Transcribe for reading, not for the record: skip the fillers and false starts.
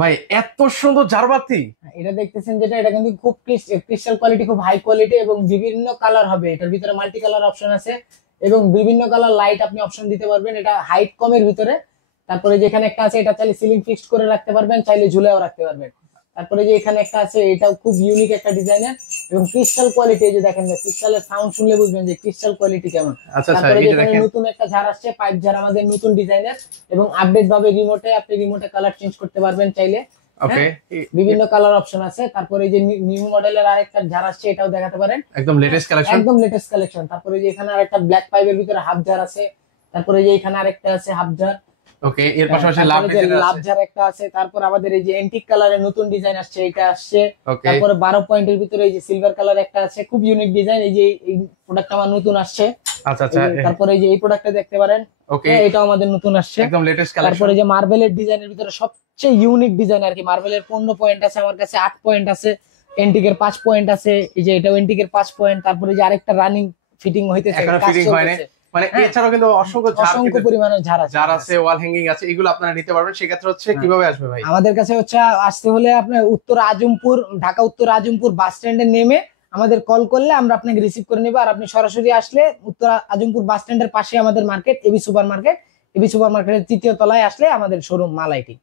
ভাই এত সুন্দর ঝাড়বাতি। এটা দেখতেছেন যেটা, এটা কিন্তু খুব ক্রিস্টাল কোয়ালিটি, খুব হাই কোয়ালিটি এবং বিভিন্ন কালার হবে। এটার ভিতরে মাল্টি কালার অপশন আছে এবং বিভিন্ন কালার লাইট আপনি অপশন দিতে পারবেন। এটা হাইট কমের ভিতরে। তারপরে যেখানে একটা আছে, এটা চাইলে সিলিং ফিক্সড করে রাখতে পারবেন, চাইলে ঝুলেও রাখতে পারবেন। তারপরে যে এখানে একটা আছে, এটাও খুব ইউনিক একটা ডিজাইনের এবং ক্রিস্টাল কোয়ালিটি। এই যে দেখেন, ক্রিস্টালের সাউন্ড শুনলে বুঝবেন যে ক্রিস্টাল কোয়ালিটি কেমন। আচ্ছা আচ্ছা, তারপরে এই যে যেখানে দেখেন। নতুন একটা ঝাড় আসছে, পাইপ ঝাড়, আমাদের নতুন ডিজাইনের এবং আপডেট ভাবে রিমোটে আপনি রিমোটে কালার চেঞ্জ করতে পারবেন চাইলে। ওকে। হ্যাঁ, বিভিন্ন কালার অপশন আছে। তারপরে এই যে নিউ মডেলের আরেকটা ঝাড় আসছে, এটাও দেখাতে পারেন। একদম লেটেস্ট কালেকশন। একদম লেটেস্ট কালেকশন। তারপরে যে এখানে আরেকটা ব্ল্যাক পাইপের ভিতরে হাফ ঝাড় আছে। তারপরে যে এখানে আরেকটা আছে হাফ ঝাড়। ওকে, এর পাশাপাশি লাভ তারপরে যে ডিজাইন লাভ আছে। ঝাড় একটা আছে। তারপর আমাদের এই যে এন্টিক কালারের নতুন ডিজাইন আসছে, এটা আসছে। ওকে। তারপরে 12 পয়েন্টের ভিতরে এই যে সিলভার কালার একটা আছে, খুব ইউনিক ডিজাইন। এই যে এই প্রোডাক্ট আমার নতুন আসছে। আচ্ছা আচ্ছা। তারপরে এই যে এই প্রোডাক্টটা দেখতে পারেন। ওকে, এটাও আমাদের নতুন আসছে। একদম লেটেস্ট কালেকশন। তারপরে যে মার্বেলের ডিজাইনের ভিতরে সবচেয়ে ইউনিক ডিজাইন আর কি, মার্বেলের 15 পয়েন্ট আছে, আমার কাছে 8 পয়েন্ট আছে। এন্টিকের 5 পয়েন্ট আছে। এই যে এটাও এন্টিকের 5 পয়েন্ট। তারপরে যে আরেকটা রানিং ফিটিং হইতেছে, এখনো কাজ ফিটিং হয়নি, চলতেছে। মানে হ্যাঁ, এছাড়াও কিন্তু অসংখ্য ঝাড় অসংখ্য পরিমাণের ঝাড় আছে। যার আছে, ওয়াল হ্যাঙ্গিং আছে, এগুলো আপনারা নিতে পারবেন। সেক্ষেত্রে হচ্ছে কিভাবে আসবে ভাই? আমাদের কাছে হচ্ছে আসতে হলে আপনার উত্তর আজমপুর, ঢাকা উত্তর আজমপুর বাস স্ট্যান্ডে নেমে আমাদের কল করলে আমরা আপনাকে রিসিভ করে নেবো। আর আপনি সরাসরি আসলে উত্তর আজমপুর বাস স্ট্যান্ডের পাশে আমাদের market, AB super market. AB super মার্কেটের 3য় তলায় আসলে আমাদের শোরুম মাল আইটি।